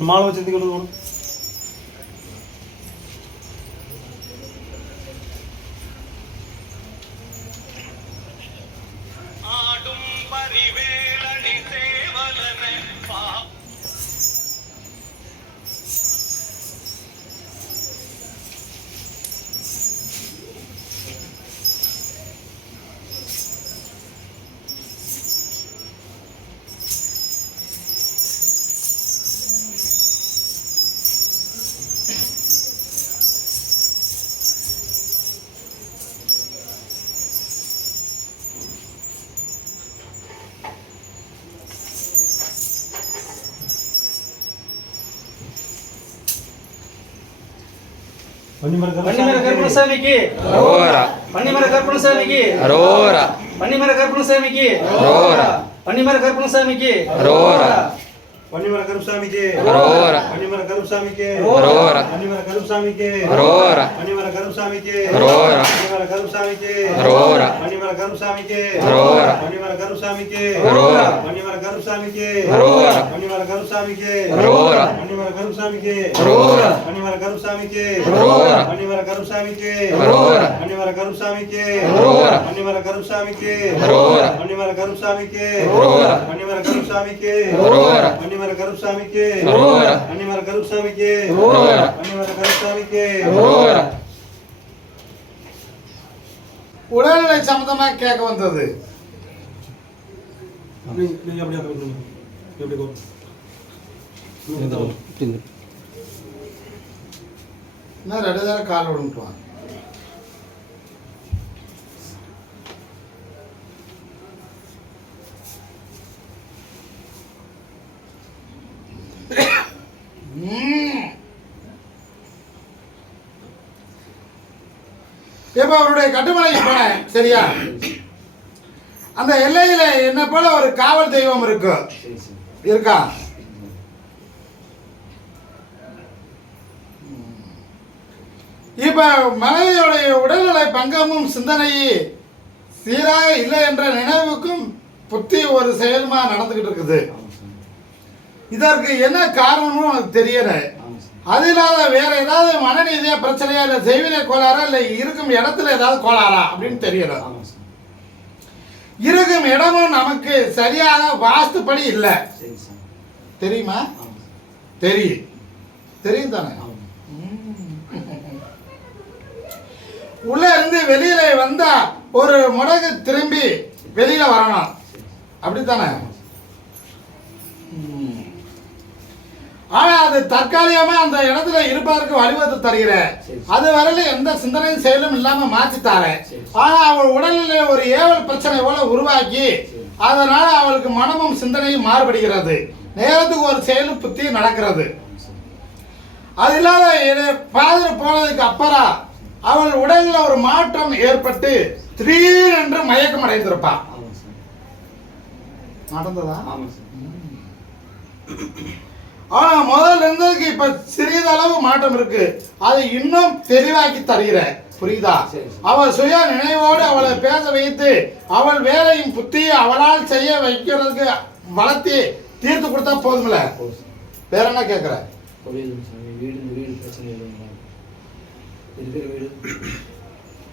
மாலை வச்சு கொடுக்கணும். பன்னிமர கருப்பணசாமிக்கு அரோரா. பன்னிமர கருப்பணசாமிக்கு அரோரா. பன்னிமர கருப்பணசாமிக்கு அரோரா. பன்னிமர கருப்பணசாமிக்கு அரோரா. பன்னிமர கருப்பசாமிக்கு அரோரா. பன்னிமர கருப்பசாமிக்கு அரோரா. பன்னிமர கருப்பசாமிக்கு அரோரா. பன்னிமர கருப்பசாமிக்கு அரோரா. பன்னிமர கருப்பசாமிக்கு அரோரா. பன்னிமர கருப்பசாமிக்கு அரோரா. பன்னிமர கருப்பசாமிக்கு அரோரா. பன்னிமர கருப்பசாமிக்கு அரோரா. பன்னிமர கருப்பசாமிக்கு அரோரா. பன்னிமர கருப்பசாமிக்கு அரோரா. பன்னிமர கருப்பசாமிக்கு அரோரா. பன்னிமர கருப்பசாமிக்கு அரோரா. பன்னிமர கருப்பசாமிக்கு அரோரா. பன்னிமர கருப்பசாமிக்கு அரோரா. பன்னிமர கருப்பசாமிக்கு அரோரா. பன்னிமர கருப்பசாமிக்கு அரோரா. பன்னிமர கருப்பசாமிக்கு அரோரா. பன்னிமர கருப்பசாமிக்கு அரோரா. பன்னிமர கருப்பசாமிக்கு அரோரா. உடல்நிலை சம்பந்தமா கேட்க வந்தது. நீங்க அப்படியே எப்படி போ இன்னும் 2 தடவை கால் விடுவான். இப்ப அவருடைய கட்டுமலைக்கு போனேன். சரியா? அந்த எல்லையில என்ன போல ஒரு காவல் தெய்வம் இருக்கு. இருக்கா? இப்ப மனைவியுடைய உடல்நிலை பங்கமும் சிந்தனை சீராக இல்லை என்ற நினைவுக்கும் புத்தி ஒரு செயலுமா நடந்துகிட்டு இருக்குது. இதற்கு என்ன காரணமும் எனக்கு தெரியல. அது இல்லாத வேற ஏதாவது மனநீதியா பிரச்சனையா இல்லை செய்வினை கோளாறா இல்லை இருக்கும் இடத்துல ஏதாவது கோளாறா அப்படின்னு தெரியல. இருக்கும் இடமும் நமக்கு சரியாக வாஸ்துப்படி இல்லை. தெரியுமா? தெரியும் தானே. உள்ள இருந்து வெளியில வந்தா ஒரு முடகு திரும்பி வெளியில வரணும். அப்படித்தானே? ஆனா அது தற்காலிகமா அந்த இடத்துல இருப்பதற்கு வழிவகுத்து தருகிற. அது வரையில எந்த சிந்தனையும் செயலும் இல்லாம மாத்தி தாரேன். ஆனா அவள் உடல்நிலை ஒரு ஏவல் பிரச்சனை போல உருவாக்கி அதனால அவளுக்கு மனமும் சிந்தனையும் மாறுபடுகிறது. நேரத்துக்கு ஒரு செயலும் புத்தியும் நடக்கிறது. அது இல்லாத பாதிர போனதுக்கு அப்புறம் அவள் உடல்ல ஒரு மாற்றம் ஏற்பட்டு திடீரென்று மயக்கம் அடைந்திருப்பான். நடந்ததா? ஆனா முதல்ல இருந்ததுக்கு இப்ப சிறிதளவு மாற்றம் இருக்கு. அதை இன்னும் தெளிவாக்கி தருகிற. புரியுதா? அவள் சுய நினைவோடு அவளை பேச வைத்து அவள் வேலையும் புத்தியும் அவளால் செய்ய வைக்கிறதுக்கு வளர்த்தி தீர்த்து கொடுத்தா போதும்ல. வேற என்ன கேட்கிற?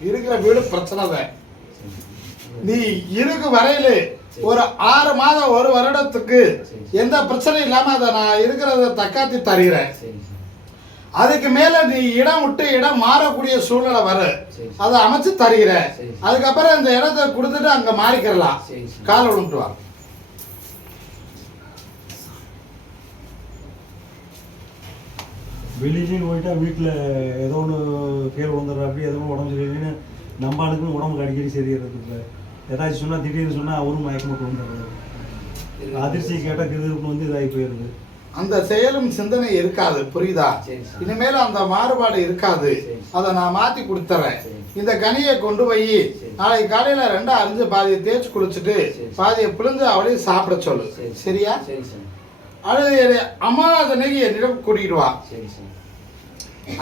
இருக்கிற வீடு பிரச்சனை தான். நீ இருக்கு வரையில ஒரு 6 மாதம் 1 வருடத்துக்கு எந்த பிரச்சனையும் இல்லாம அதை நான் இருக்கிறத தக்காத்தி தருகிறேன். அதுக்கு மேல நீ இடம் விட்டு இடம் மாறக்கூடிய சூழ்நிலை வர அதை அமைச்சு தருகிற. அதுக்கப்புறம் இந்த இடத்தை கொடுத்துட்டு அங்க மாறிக்கிறலாம். காலை விழுந்துட்டு வா. வெளியிலையும் போயிட்டா வீட்டில் ஏதோ ஒன்று கீழே விழுந்துடுற அப்படி ஏதோ உடம்பு சரியில்லைன்னு நம்ம ஆளுக்கும் உடம்புக்கு அடிக்கடி சரியிறது இல்லை. ஏதாச்சும் சொன்னால் திடீர்னு சொன்னால் அவரும் மயக்கமாக வந்துடுறது. அதிர்ச்சி கேட்டால் கிருதுன்னு வந்து இதாகி போயிடுது. அந்த செயலும் சிந்தனை இருக்காது. புரியுதா? இனிமேல் அந்த மாறுபாடு இருக்காது. அதை நான் மாற்றி கொடுத்துறேன். இந்த கனியை கொண்டு போய் நாளைக்கு காலையில் 2 அரிஞ்சு பாதியை தேய்ச்சி குளிச்சுட்டு பாதியை பிழிஞ்சு அவளையும் சாப்பிட சொல்லு. சரியா? அது அமாவாசனைக்கு என்னிடம் கூட்டிடுவா.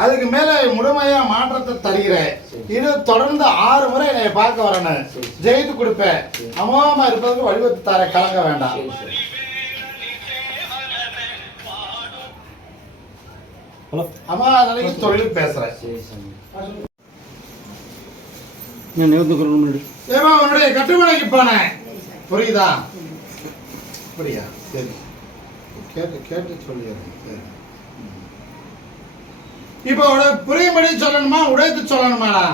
அதுக்கு மேல முழுமையா மாற்றத்தை தருகிறேன். இது தொடர்ந்து 6 முறை என்னை பார்க்க வரணும். ஜெயித்து கொடுப்பேன். அமோகமா இருப்பதற்கு வழிவகுத்து தர. கலங்க வேண்டாம். ஹலோ அமாவாசைக்கு தொழில் பேசுறேன். நான் நேர்ந்து முன்னாடி ஏமா உன்னுடைய கட்டுமனைக்கு போனேன், புரியுதா? அப்படியா? சரி, கேட்டு கேட்டு சொல்லிடுறேன். சரி, இப்போ புரியும்படி சொல்லணுமா, உடைத்து சொல்லணுமாடா?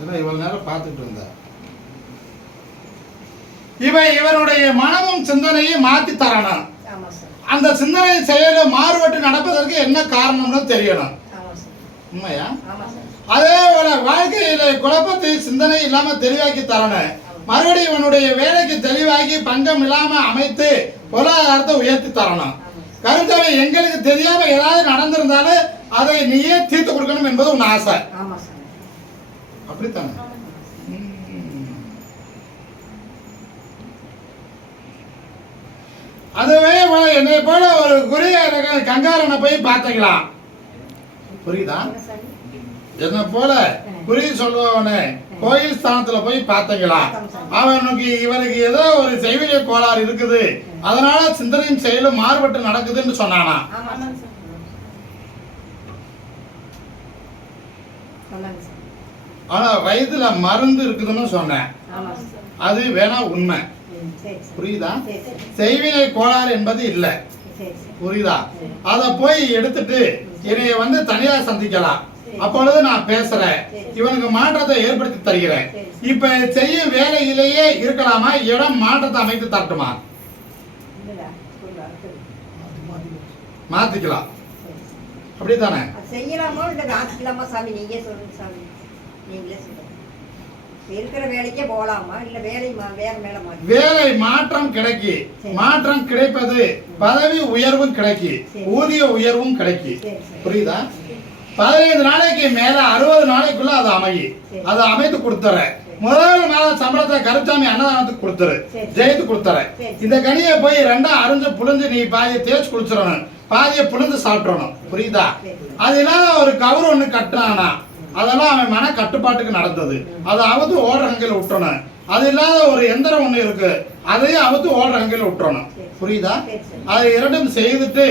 ஏன்னா இவ்வளவு நேரம் பார்த்துட்டு இருந்தா இவருடைய மனமும் சிந்தனையும் மாத்தி தரணும். அந்த சிந்தனை செயலும் மாறுபட்டு நடப்பதற்கு என்ன காரணம்னு தெரியணும். உண்மையா? அதே போல வாழ்க்கையில குழப்பத்தை சிந்தனை இல்லாம தெளிவாக்கி தரணும். மறுபடியும் இவனுடைய வேலைக்கு தெளிவாக்கி பங்கம் இல்லாம அமைத்து பொருளாதாரத்தை உயர்த்தி தரணும். கருத்தாவை எங்களுக்கு தெரியாம ஏதாவது நடந்திருந்தாலும் அதை நீயே தீர்த்து கொடுக்கணும் என்பது உன் ஆசை. அப்படித்தானே? அதுவே என்னை போல ஒரு குரிய கங்காரனை போய் பார்த்தீங்களா? புரியுதா? என்ன போல குறி சொல்லுவவனே கோயில் ஸ்தானத்துல போய் பார்த்தீங்களா? இவருக்கு ஏதோ ஒரு செய்விய கோளாறு இருக்குது, அதனால சிந்தனையும் செயலும் மாறுபட்டு நடக்குதுன்னு சொன்னானா? ஆனா வயதுல மருந்து இருக்குதுன்னு சொன்னேன், அது வேணா உண்மை. புரியுதா? செய்வினை கோளாறு என்பது இல்ல, புரியுதா? அத போய் எடுத்துட்டு என்னைய தனியா சந்திக்கலாம், அப்பொழுது நான் பேசுறேன், இவனுக்கு மாற்றத்தை ஏற்படுத்தி தருகிறேன். இப்ப செய்யும் வேலையிலேயே இருக்கலாமா, இடம் மாற்றத்தை அமைத்து தரட்டுமா? மாத்திக்கலாம், அப்படித்தானே? செய்யலாமா இல்ல மாத்திக்கலாமா சாமி? நீங்க சொல்லுங்க சாமி, நீங்களே சொல்லுங்க. இருக்கிற வேலைக்கே போகலாமா இல்ல வேலை வேற மேல மாத்தி? வேலை மாற்றம் கிடைக்கி, மாற்றம் கிடைப்பது பதவி உயர்வும் கிடைக்கி, ஊதிய உயர்வும் கிடைக்கி. புரியுதா? 15 நாளைக்கு மேல 60 நாளைக்குள்ள அது அதை அமைத்து கொடுத்துற. முதல் மாத சம்பளத்தை கருச்சாமி அன்னதானத்துக்கு கொடுத்துரு, ஜெயித்து கொடுத்துற. இந்த கனியை போய் 2 அரிஞ்சு புழிஞ்சு நீ பாதியை தேய்ச்சி குளிச்சிடணும், பாதியை புழிஞ்சு சாப்பிடணும். புரியுதா? அது இல்லாத ஒரு கவுரு ஒண்ணு கட்டினானா அதெல்லாம் அவன் மன கட்டுப்பாட்டுக்கு நடந்தது, அதை அவுத்து ஓடுற அங்கையில் விட்டுறணும். அது இல்லாத ஒரு எந்திரம் ஒண்ணு இருக்கு, அதையும் அவுத்து ஓடுற அங்கையில் விட்டுறணும். புரியுதா? அதை இரண்டும் செய்துட்டு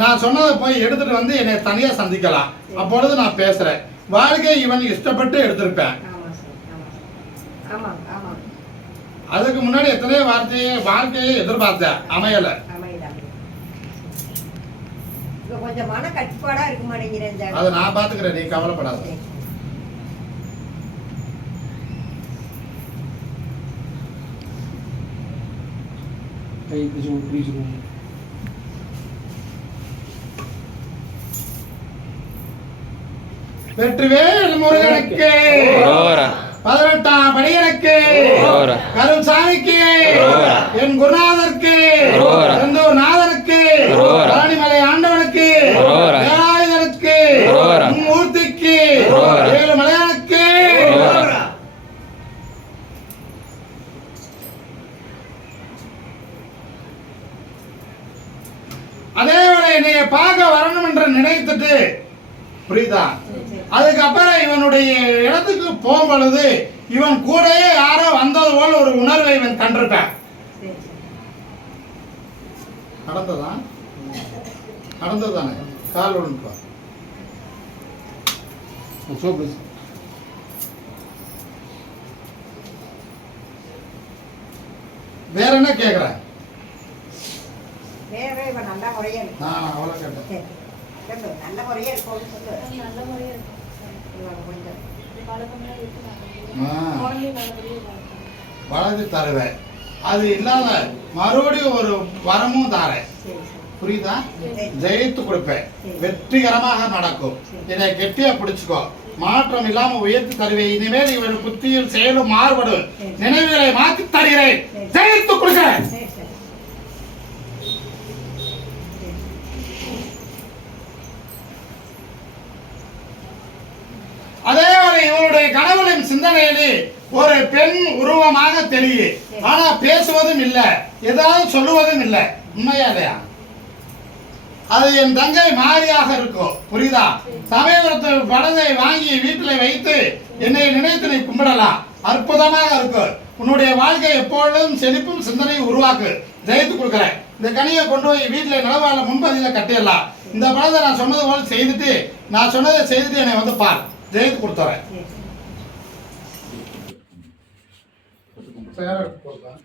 நான் சொன்னதை போய் எடுத்துட்டு என்னை தனியா சந்திக்கலாம், அப்பொழுது நான் பேசுறேன். வாழ்க்கை இவன் இஷ்டப்பட்டு எடுத்திருப்பேன். அதுக்கு முன்னாடி எத்தனையோ வாழ்க்கையை எதிர்பார்த்தேன், அமையல. கொஞ்சம் மன கட்டுப்பாடா இருக்க மாட்டேங்கிறேன். அதை நான் பாத்துக்கிறேன், நீ கவலைப்படாத. வெற்றிவேல் முருகனுக்கு, 18ஆம் படியனுக்கு, கரும்சாமிக்கு, என் குருநாதருக்கு, செந்தூர் நாதனுக்கு, பழனிமலை ஆண்டவனுக்கு, வேலாயுதனுக்கு, மூர்த்திக்கு, ஏழுமலையானுக்கு. அதேவேளை என்னைய பார்க்க வரணும் என்று நினைத்துட்டு, புரியுதா? அதுக்கப்புறம் இவனுடைய இடத்துக்கு போகும் பொழுது இவன் கூடயே யாரோ வந்தது போல ஒரு உணர்வை இவன் கண்டிருக்கான். நடந்ததானே? கால் ஒழுங்கா வேற என்ன கேக்குற? நல்ல முறையா நான் அவ்வளோ கேட்டேன். நல்ல முறையா இருக்கும் சொல்லு. நல்ல முறையா இருக்கும். வளர்ந்து தருவேன். அது இல்லாத மறுபடியும் ஒரு வரமும் தாரேன். புரியுதா? ஜெயித்து கொடுப்பேன், வெற்றிகரமாக நடக்கும். இதை கெட்டியா பிடிச்சுக்கோ, மாற்றம் இல்லாம உயர்த்தி தருவேன். இனிமேல் இவன் புத்தியில் செயலும் மாறுபடும், நினைவுகளை மாற்றி தருகிறேன், ஜெயித்து கொடுக்கிறேன். அதேவேளை இவருடைய கனவுகளின் சிந்தனையிலே ஒரு பெண் உருவமாக தெரியும், ஆனா பேசுவதும் இல்லை, ஏதாவது சொல்லுவதும் இல்லை. உண்மையா இல்லையா? அது என் தங்கை மாரியாக இருக்கும். புரியுதா? சமயபுரத்தில் படத்தை வாங்கி வீட்டில் வைத்து என்னை நினைத்து நீ கும்பிடலாம், அற்புதமாக இருக்கும். உன்னுடைய வாழ்க்கை எப்பொழுதும் செழிப்பும் சிந்தனையும் உருவாக்கு, ஜெயித்து கொடுக்கிறேன். இந்த கனியை கொண்டு போய் வீட்டில் நிலவாழ முன்பதியில் கட்டிடலாம். இந்த பழத்தை நான் சொன்னது போல செய்துட்டு, நான் சொன்னதை செய்துட்டு என்னை வந்து பார், ஜெயித்து கொடுத்துறேன். சேர கொடுத்தேன்.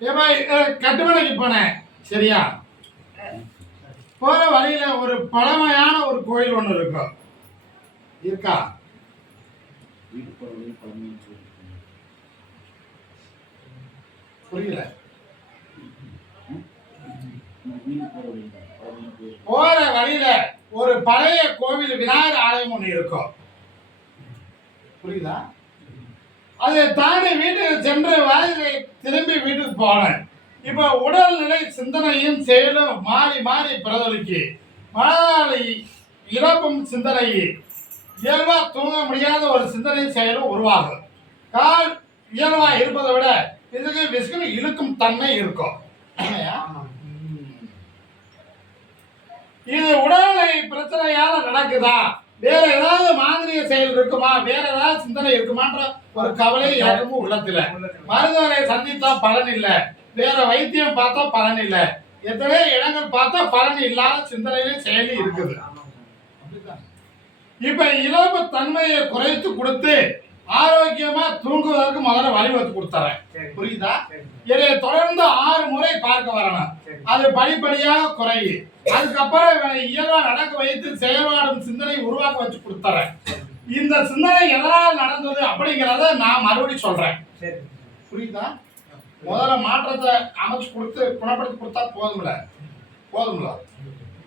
ஏமா கட்டுமலைக்கு போனேன் சரியா? போற வழியில ஒரு பழமையான ஒரு கோயில் ஒண்ணு இருக்கும். இருக்கா? புரியல. போற வழியில ஒரு பழைய கோவில் விநாயகர் ஆலயம் ஒண்ணு இருக்கும். புரியுதா? அதை தாண்டி வீட்டுக்கு சென்று வாயிலை திரும்பி வீட்டுக்கு போனேன். இப்ப உடல்நிலை சிந்தனையும் செயலும் மாறி மாறி பிரதலிக்கு மனதாளி இழப்பும் சிந்தனை இயல்பா தூங்க முடியாத ஒரு சிந்தனை செயலும் உருவாகும். கால் இயல்பா இருப்பதை விட இதுக்கு விஸ்கு இழுக்கும் தன்மை இருக்கும். இது உடல்நிலை பிரச்சனையால நடக்குதா, வேற ஏதாவது மாந்திரிய செயல் இருக்குமா, வேற ஏதாவது சிந்தனை இருக்குமான்ற ஒரு கவலை யாருக்கும் உள்ளத்துல. மருத்துவரை சந்தித்தா பலன் இல்ல, வேற வைத்தியம் பார்த்தா பலன் இல்ல, எத்தனையோ இடங்கள் பார்த்தா பலன் இல்லாத சிந்தனையிலும் செயலி இருக்குது. இப்ப இலவ தன்மையை குறைத்து கொடுத்து ஆரோக்கியமா தூங்குவதற்கு முதல்ல வழிவகுத்து கொடுத்துறேன். புரியுதா? இதை தொடர்ந்து 6 முறை பார்க்க வரணும். அது படிப்படியாக குறையும். அதுக்கப்புறம் இயல்பா நடக்க வைத்து செயல்பாடும் சிந்தனை உருவாக்க வச்சு கொடுத்துறேன். இந்த சிந்தனை எதனால் நடந்தது அப்படிங்கிறத நான் மறுபடியும் சொல்றேன். புரியுதா? முதல்ல மாற்றத்தை அமைச்சு கொடுத்து குணப்படுத்தி கொடுத்தா போதும்ல.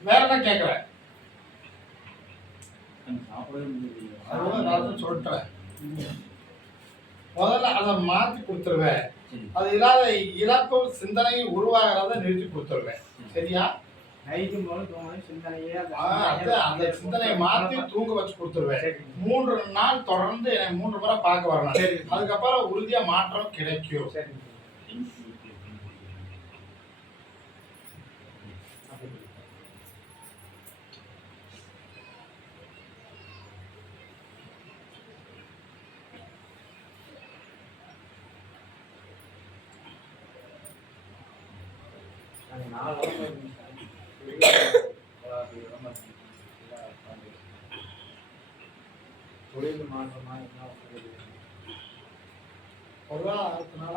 வேற என்ன கேட்கிறேன்? சொல்லிட்டேன். முதல்ல அதை மாத்தி கொடுத்துருவேன். அது இல்லாத இழப்பு சிந்தனை உருவாகிறத நிறுத்தி கொடுத்துருவேன். சரியா? அந்த சிந்தனையை மாத்தி தூங்க வச்சு கொடுத்துருவேன். 3 நாள் தொடர்ந்து என்னை 3 முறை பார்க்க வரணும். அதுக்கப்புறம் உறுதியா மாற்றம் கிடைக்கும். தொழில் மாற்றமா என்ன பொருளாதாரத்தினால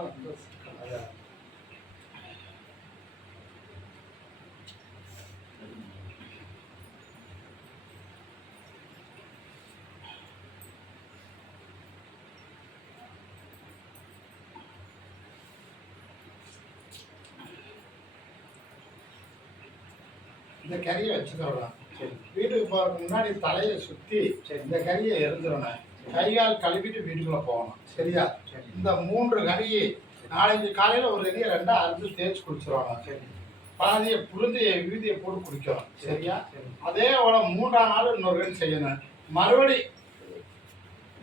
இந்த கறியை வச்சுக்கிறோம். வீட்டுக்கு போறதுக்கு முன்னாடி தலையை சுத்தி இந்த கறியை எரிஞ்சிடணும். கைகால் கழுவிட்டு வீட்டுக்குள்ள போகணும். சரியா? இந்த 3 கறியை நாளைக்கு காலையில ஒரு கறியை 2 அரைச்சு தேய்ச்சி குடிச்சிருவாங்க. பாதியை புரிஞ்சு வீதியை போட்டு குடிக்கணும். சரியா? அதே போல 3ஆம் நாள் இன்னொரு கறி செய்யணும். மறுபடி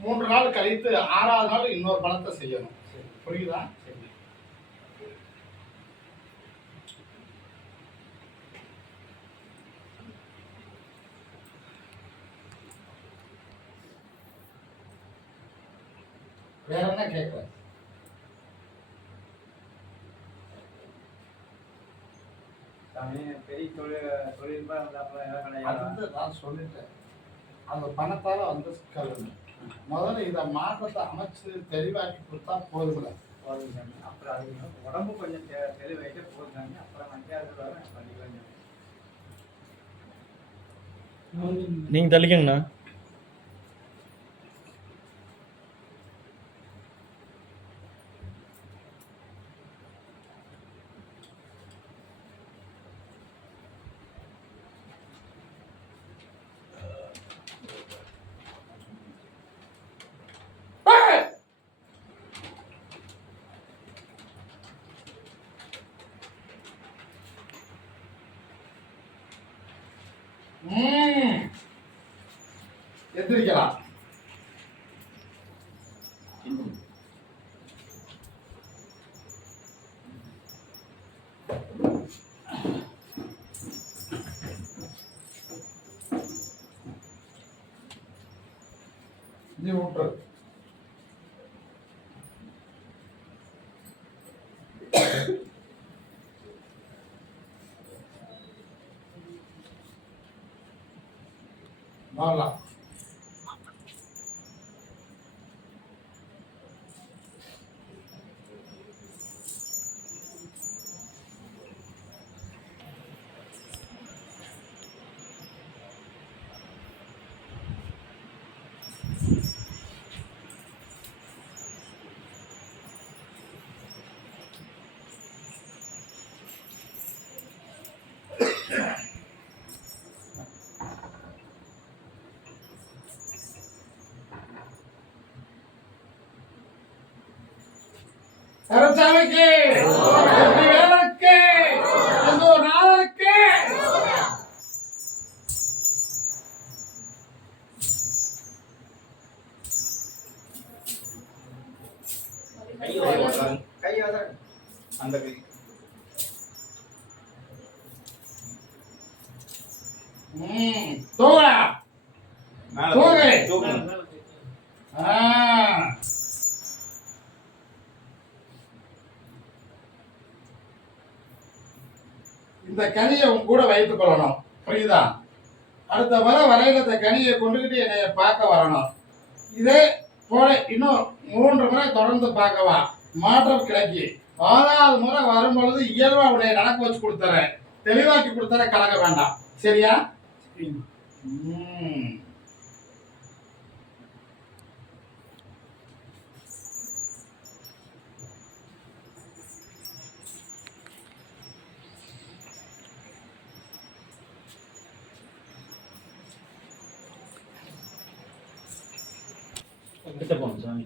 3 நாள் கழித்து 6ஆவது நாள் இன்னொரு பழத்தை செய்யணும். புரியுதா? வேற என்ன கேட்கல? பெரிய தொழில்பா நான் சொல்லிட்டேன். அந்த பணத்தால வந்து சிக்கல். முதல்ல இதை மாற்றத்தை அமைச்சு தெளிவாக்கி கொடுத்தா போதும்ல. அப்புறம் அது உடம்பு கொஞ்சம் தெளிவாயிட்டு போதுங்க. அப்புறம் பண்ணிக்கலாம். நீங்க தள்ளிக்கங்கண்ணா. எந்திரிக்கலாம். நீ விட்டுரு. வரலாம். கருச்சாமிக்கு வேலைக்கு நாளுக்கு கையாத அந்த கை தூங்க தூங்கு. தூக்கு. இந்த கனியை உன் கூட வைத்துக் கொள்ளணும், புரியுதா? அடுத்த வரையில இந்த கனியை கொண்டுகிட்டு என்னைய பார்க்க வரணும். இதே போல இன்னும் 3 முறை தொடர்ந்து பார்க்கவா, மாற்றம் கிடைக்கி 6வது முறை வரும்பொழுது இயல்பா உடைய நடக்க வச்சு கொடுத்துறேன், தெளிவாக்கி கொடுத்துறேன், கலக்க வேண்டாம். சரியா? கிட்ட போகணும் சாமி.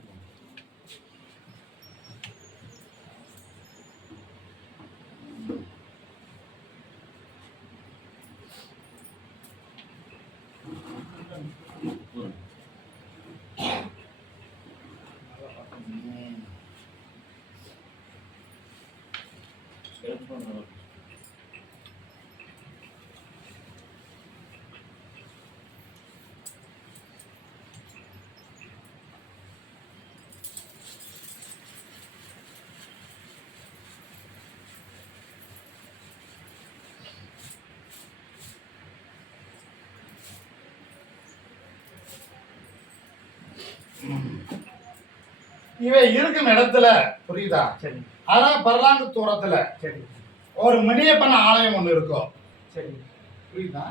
இவை இருக்கும் இடத்துல, புரியுதா? சரி ஆனா பரலாங்கு தூரத்துல சரி ஒரு முனியப்பன் ஆலயம் ஒண்ணு இருக்கும், சரி புரியுதா?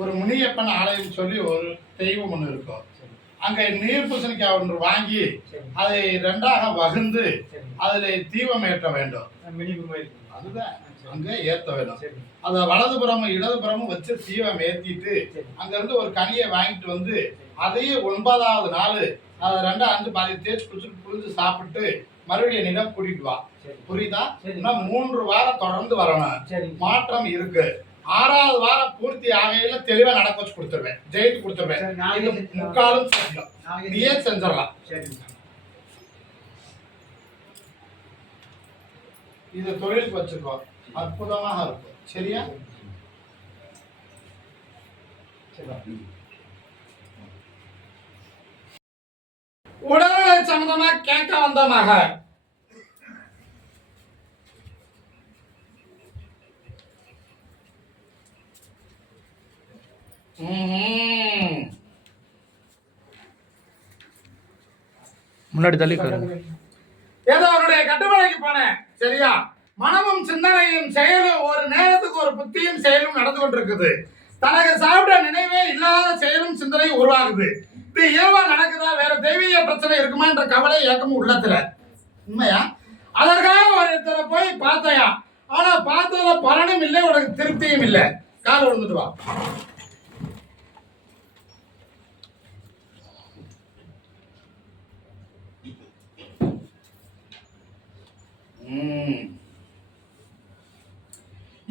ஒரு முனியப்பன் ஆலயம் சொல்லி ஒரு தெய்வம் ஒண்ணு இருக்கும். சரி அங்க நீர் பூசணிக்காய் ஒன்று வாங்கி சரி அதை 2ஆக வகுந்து சரி அதுல தீபம் ஏற்ற வேண்டும். மினிமம் அதுதான் அங்க ஏத்த வேண்டும். சரி அத வலதுபுறமும் இடதுபுறமும் வச்சு தீபம் ஏத்திட்டு சரி அங்க இருந்து ஒரு கனியை வாங்கிட்டு வந்து அதையே 9வது நாள் அதை 2 5 பாதி தேய்ச்சி குடிச்சிட்டு புளிஞ்சு சாப்பிட்டு மறுபடியும் நிலம் கூட்டிட்டு வா, சரி புரியுதா? சரி. இன்னும் 3 வாரம் தொடர்ந்து வரணும். சரி மாற்றம் இருக்கு. 6வது வாரம் பூர்த்தி ஆகையில தெளிவா நடக்க வச்சு கொடுத்துருவேன், ஜெயித்து கொடுத்துருவேன். சரி, நாளைக்கு இது செஞ்சுக்கலாம். முக்காலும் சத்தியம், நாளைக்கு நீயே செஞ்சிடலாம். சரி இது தொழிலுக்கு வச்சுக்கோ, அற்புதமாக இருக்கும். சரியா? சரி உடல்நிலை சம்பந்தமா கேட்க வந்த மகன் முன்னாடி தள்ளி ஏதோ அவருடைய கட்டுப்பாடைக்கு போனேன். சரியா? மனமும் சிந்தனையும் செயலும் ஒரு நேரத்துக்கு ஒரு புத்தியும் செயலும் நடந்து கொண்டிருக்குது. தனக்கு சாப்பிட நினைவே இல்லாத செயலும் சிந்தனையும் உருவாகுது. இது இயல்பா நடக்குதா, வேற தெய்வீக பிரச்சனை இருக்குமா என்ற கவலை ஏக்கமும் உள்ளத்துல. உண்மையா? அதற்காக ஒரு இடத்துல போய் பார்த்தையா, ஆனா பார்த்ததுல பலனும் இல்லை, உனக்கு திருப்தியும் இல்லை. கால் விழுந்துட்டு வா.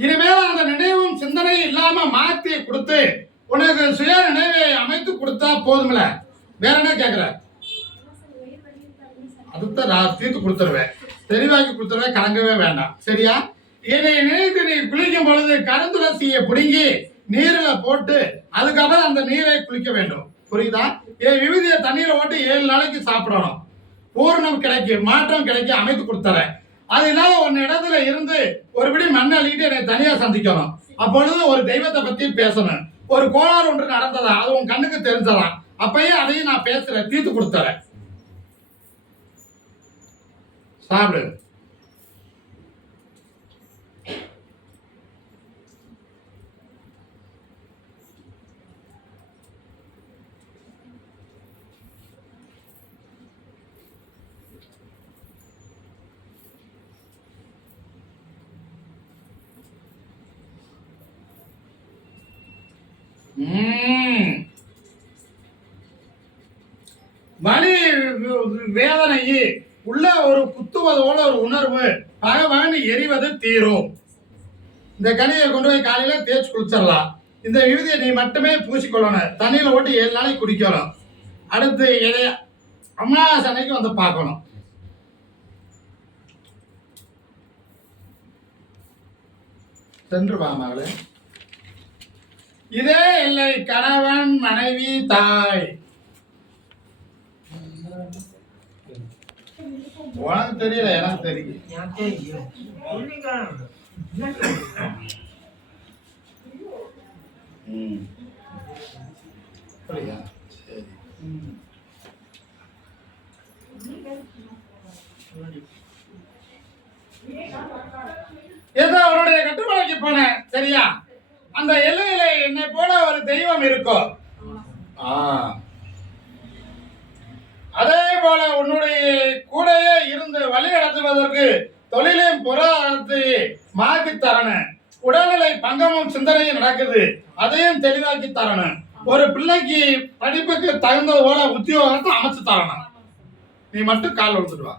இனிமேல் அந்த நினைவும் சிந்தனையும் இல்லாம மாத்தி கொடுத்து உனக்கு சுய நினைவை அமைத்து கொடுத்தா போதுமில்ல, வேற என்ன கேட்குற? அதுதான் நான் தீர்த்து கொடுத்துருவேன், தெளிவாக்கி கொடுத்துருவேன், கலங்கவே வேண்டாம். சரியா? இதை நினைத்து நீ குளிக்கும் பொழுது கருந்துளசியை பிடுங்கி நீரில் போட்டு அதுக்கப்புறம் அந்த நீரை குளிக்க வேண்டும். புரியுதா? விபூதியை தண்ணீரை போட்டு 7 நாளைக்கு சாப்பிடணும். பூர்ணம் கிடைக்கும், மாற்றம் கிடைக்கும், அமைத்து கொடுத்துறேன். அது இல்லாத ஒன்னு இடத்துல இருந்து ஒருபடி மண் அள்ளிட்டு என்னை தனியா சந்திக்கணும். அப்பொழுது ஒரு தெய்வத்தை பத்தி பேசணும். ஒரு கோளாறு ஒன்று நடந்ததா, அது உன் கண்ணுக்கு தெரிஞ்சதான், அப்பயே அதையும் நான் பேசுறேன், தீர்த்து கொடுத்துறேன். சாப்பிடு. வலி வேதனை உள்ள ஒரு குத்துவதோட ஒரு உணர்வு பகவான் எரிவது தீரும். இந்த கனியை கொண்டு போய் காலையில தேய்ச்சி குளிச்சிடலாம். இந்த விபூதியை நீ மட்டுமே பூசிக்கொள்ளணும். தண்ணியில ஓட்டி 7 நாளைக்கு குடிக்கணும். அடுத்து அமாவாசை அன்னைக்கு வந்து பார்க்கணும். சென்று வா மகளே. இதே இல்லை கணவன் மனைவி தாய். உனக்கு தெரியல, எனக்கு தெரியும். புரியுதா? சரி. ஏதோ அவருடைய கட்டுமலைக்கு போனேன். சரியா? அந்த எல்லையில என்னை போல ஒரு தெய்வம் இருக்கும். அதே போல உன்னுடைய கூடையே இருந்து வழி நடத்துவதற்கு தொழிலையும் பொருளாதாரத்தையும் மாற்றி தரணும். உடல்நிலை பங்கமும் சிந்தனையும் நடக்குது, அதையும் தெளிவாக்கி தரணும். ஒரு பிள்ளைக்கு படிப்புக்கு தகுந்தது போல உத்தியோகத்தை அமைச்சு தரணும். நீ மட்டும் கால் கொடுத்துட்டு வா.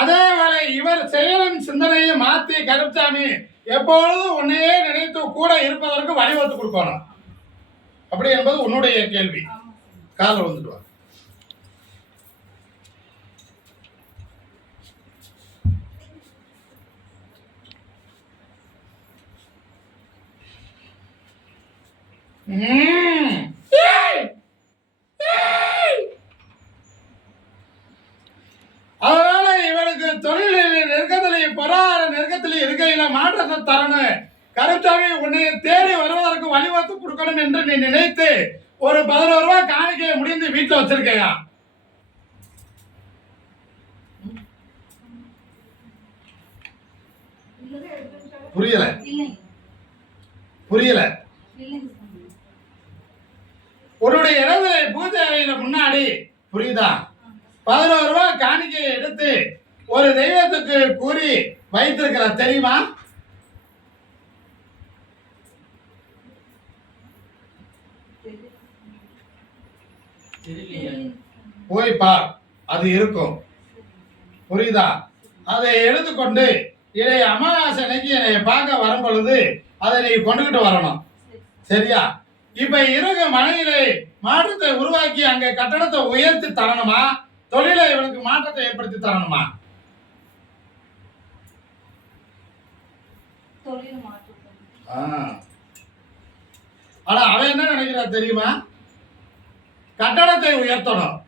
அதே வேளை இவர் செயலின் சிந்தனையை மாற்றி கருப்சாமி எப்பொழுதும் உன்னையே நினைத்து கூட இருப்பதற்கு வழிவகுத்து கொடுக்கணும். அப்படி என்பது உன்னுடைய கேள்வி. காலில் வந்துட்டு வா. அதனால இவனுக்கு தொழிலில் நெருக்கத்திலையும் பொருளாதார நெருக்கத்திலையும் இருக்கையில மாற்றத்தை தரணும். கருத்தாவி உன்னை தேடி வருவதற்கு வழிவகுத்து கொடுக்கணும் என்று நீ நினைத்து ஒரு 11 ரூபாய் காணிக்கையை முடிந்து வீட்டில் வச்சிருக்கையா? புரியல புரியல. உன்னுடைய இடத்துல பூஜை அறையில முன்னாடி, புரியுதா, 11 ரூபாய் காணிக்கையை எடுத்து ஒரு தெய்வத்துக்கு கூறி வைத்திருக்கிற, தெரியுமா? போய் பார், அது இருக்கும். புரியுதா? அதை எடுத்துக்கொண்டு இதை அமாவாசை அன்னைக்கு என்னை பார்க்க வரும் பொழுது அதை நீ கொண்டுகிட்டு வரணும். சரியா? இப்ப இருக்க மனையிலே மாற்றத்தை உருவாக்கி அங்க கட்டடத்தை உயர்த்தி தரணுமா, தொழிலை இவனுக்கு மாற்றத்தை ஏற்படுத்தி தரணுமா? ஆனா அவன் என்ன நினைக்கிறா தெரியுமா? கட்டடத்தை உயர்த்தணும்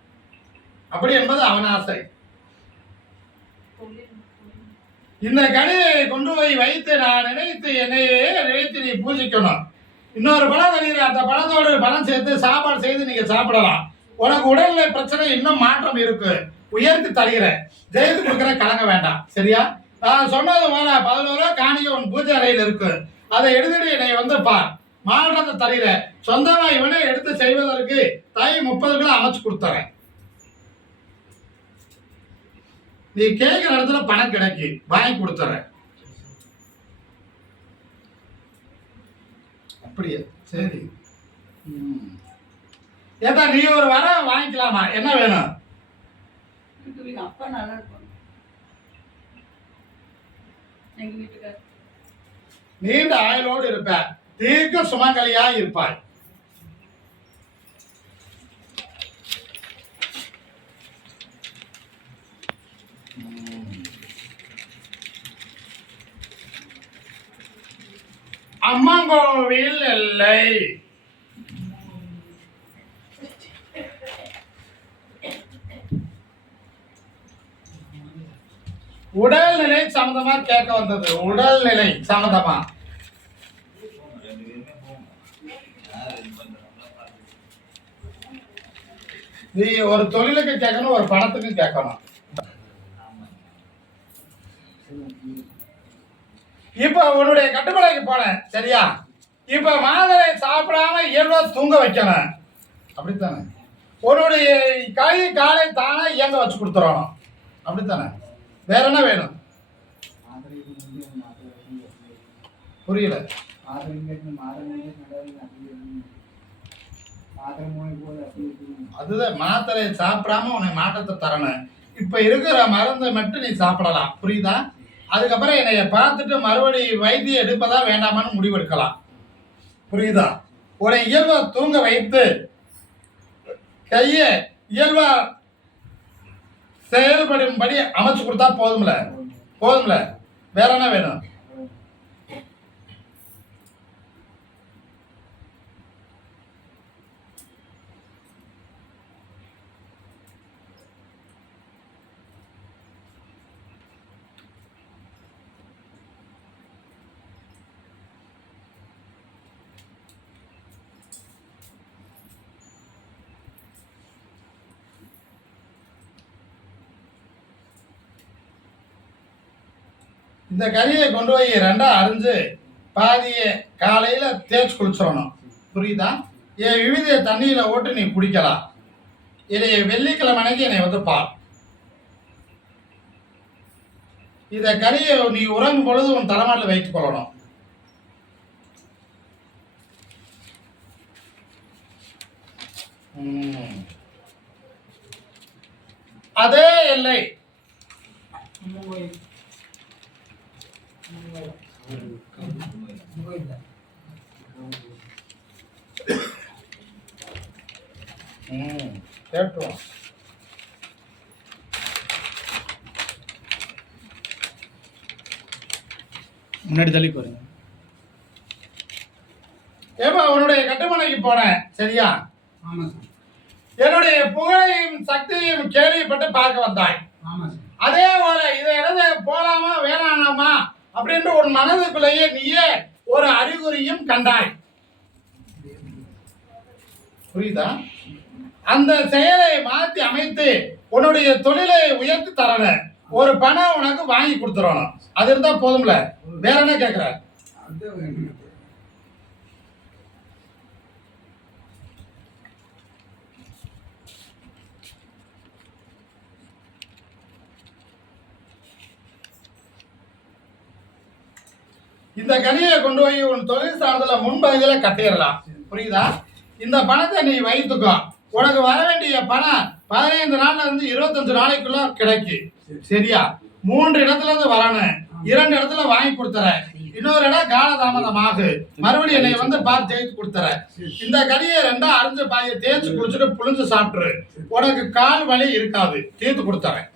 அப்படி என்பது அவன் ஆசை. இந்த கனியை கொண்டு போய் வைத்து நான் நினைத்து என்னையே நினைத்து நீ பூஜிக்கணும். இன்னொரு பழம் தருகிற, அந்த பழத்தோடு பழம் சேர்த்து சாப்பாடு செய்து நீங்க சாப்பிடலாம். உனக்கு உடல்நிலை பிரச்சனை இன்னும் மாற்றம் இருக்கு, உயர்த்தி தருகிற, ஜெயித்து கொடுக்கிற, கலங்க வேண்டாம். சரியா? நான் சொன்னது போல 11 ரூபாய் காணிக்கை உன் பூஜை அறையில் இருக்கு. அதை எடுத்துட்டு என்னை வந்து பார், மாற்றத்தை தருகிற. சொந்தமா இவனே எடுத்து செய்வதற்கு தை 30 கிலோ அமைச்சு கொடுத்துறேன். நீ கேட்கிற இடத்துல பணம் கிடைக்கு, வாங்கி கொடுத்துறேன். அப்படியே? சரி. ஏதா நீ ஒரு வர வாங்கிக்கலாமா? என்ன வேணும்? எங்க அப்பா நல்லா இருப்பாங்க. எங்க வீட்டுக்கார் நீண்ட ஆயுளோடு இருப்ப, தீர்க்க சுமங்கலியா இருப்பாய். அம்மங்கோவில் எல்லை. உடல்நிலை சம்பந்தமா கேட்க வந்தது. உடல்நிலை சம்பந்தமா நீ ஒரு தொழிலுக்கு கேட்கணும், ஒரு பணத்துக்கு கேட்கணும். இப்ப உன்னுடைய கட்டுப்பாடுக்கு போனேன், சரியா? இப்ப மாதுளை சாப்பிடாம இயல்பா தூங்க வைக்கணும், அப்படித்தானே? உன்னுடைய கை காலை தானே இயங்க வச்சு கொடுத்துறணும், அப்படித்தானே? வேற என்ன வேணும்? புரியல. அதுதான் மாத்திரை சாப்பிடாம உனக்கு மாற்றத்தை தரணும். இப்ப இருக்கிற மருந்தை மட்டும் நீ சாப்பிடலாம், புரியுதா? அதுக்கப்புறம் என்னைய பார்த்துட்டு மறுபடி வைத்தியம் எடுப்பதா வேண்டாமான்னு முடிவெடுக்கலாம், புரியுதா? உன்னை இயல்பா தூங்க வைத்து கைய இயல்பா செயல்படும்படி அமைச்சு கொடுத்தா போதும்ல? போதும்ல? வேற என்ன வேணும்? இந்த கறியை கொண்டு போய் ரெண்டா அரிஞ்சு பாதியை காலையில தேய்ச்சி குளிச்சிடணும், புரியுதா? என் விவிதிய தண்ணியில ஓட்டு நீ குடிக்கலாம். இதை வெள்ளிக்கிழமை அன்னைக்கு என்னை வந்து பார். இத கறியை நீ உறங்கும் பொழுது உன் தலைமாட்டில் வைத்துக் கொள்ளணும். அதே எல்லை கேட்டுருவோம். முன்னாடி தள்ளி பாருங்க. ஏப்பா உன்னுடைய கட்டுமனைக்கு போனேன், சரியா? என்னுடைய புகழையும் சக்தியையும் கேள்விப்பட்டு பார்க்க வந்தாய். அதே போல இதை இடது போலாமா வேணாமா அப்படின்ட்டு உன் மனதுக்குள்ளேயே நீயே ஒரு அறிகுறியும் கண்டாய், புரியுதா? அந்த செயலை மாற்றி அமைத்து உன்னுடைய தொழிலை உயர்த்தி தரல, ஒரு பணம் உனக்கு வாங்கி கொடுத்துறணும். அது இருந்தா போதும்ல? வேற என்ன கேட்கிற? இந்த கனியை கொண்டு போய் உன் தொழில் சார்ந்தல முன்பகுதியில கட்டிடலாம், புரியுதா? இந்த பணத்தை நீ வைத்துக்கோ. உனக்கு வர வேண்டிய பணம் 15 நாள்ல இருந்து 25 நாளைக்குள்ள கிடைக்கு, சரியா? 3 இடத்துல இருந்து வரணும், 2 இடத்துல வாங்கி கொடுத்துற, இன்னொரு இடம் காலதாமதமாகு, மறுபடியும் என்னை வந்து பார்த்து தேய்ச்சி கொடுத்துற. இந்த கனியை ரெண்டா அரிஞ்சு பாதியை தேய்ச்சி குளிச்சுட்டு புளிஞ்சு சாப்பிட்டுரு, உனக்கு கால் வலி இருக்காது, தீர்த்து கொடுத்துறேன்.